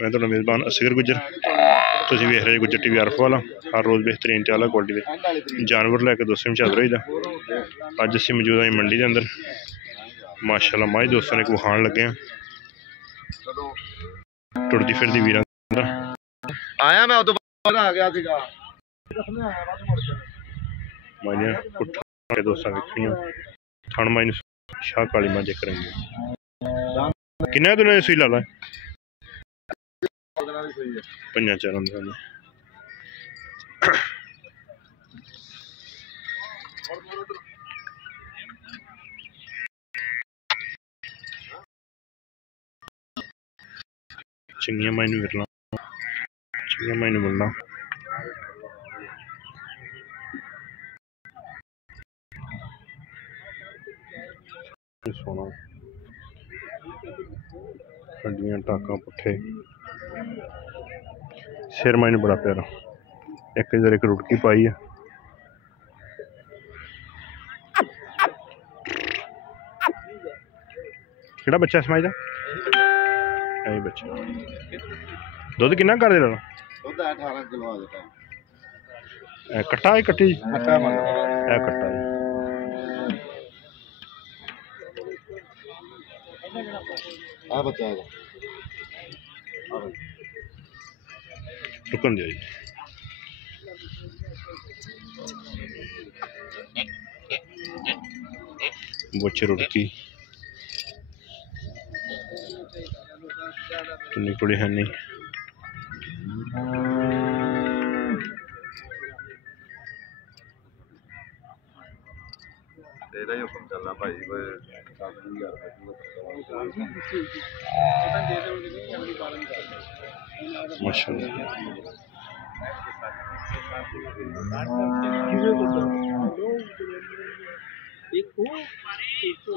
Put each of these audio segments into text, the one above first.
मैं तो मेज़बान असगर गुजर, तुसीं वेख रहे गुजर टीवी आरफ वाला। हर रोज़ बेहतरीन ते आला क्वालिटी दे जानवर लैके दोस्तों में हाज़र होईदा। अज असीं मौजूद हैं मंडी के अंदर। माशाअल्लाह माई दोस्तों ने विखाण लगे हैं टुरदी फिरदी वीरां आया मैं उदों बाद आ गया सीगा माइयां पुट्ठा दोस्तां वेखणियां थण माई शाह काली मां चेक करेंगे किन्ने दिन सूई ला ला पंजां चारां दिन चंगियां माई नूं विरला चंगियां माई नूं मिलना सोना हड्डियां टाका पुट्ठे सिर माई नूं बड़ा प्यारा एक इधर एक रुटकी पाई है केड़ा बच्चा समाई दा ऐ बच्चा दुध किन्ना कर दे रहा दुध 18 किलो आ जाता है कट्टा है कट्टी कट्टा है कट्टा है आ बच्चा है रुकन दे बच्चे रुटकी कुड़ी है नहीं तेरा ही हुक्म चलना भाई माशाअल्लाह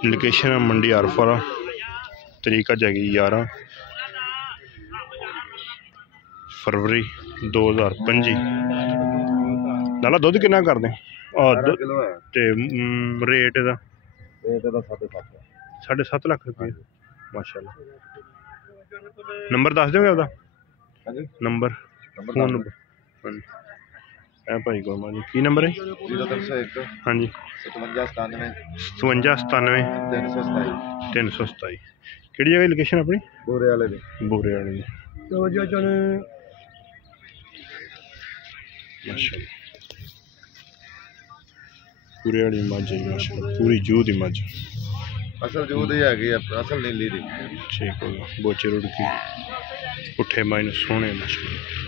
लोकेशन है मंडी आरफारा तरीका जाएगी 11 फरवरी 2025 लाला दुध कितना कर दें रेट का 7.5 लाख रुपये माशाल्लाह नंबर दस दोगे आपका नंबर फोन नंबर हाँ भाई को जी की नंबर है 0301 हाँ जी 57 97 327 केड़ी जगह लोकेशन अपनी बोरे वाले बोरे वाले माशाल्लाह पूरे वाली मझ है माशाल्लाह पूरी जूह दी मझ असल जूह दी है असल नीली दी ठीक होगा बोचे रुड़की पुट्ठे माइनस सोने माशाल्लाह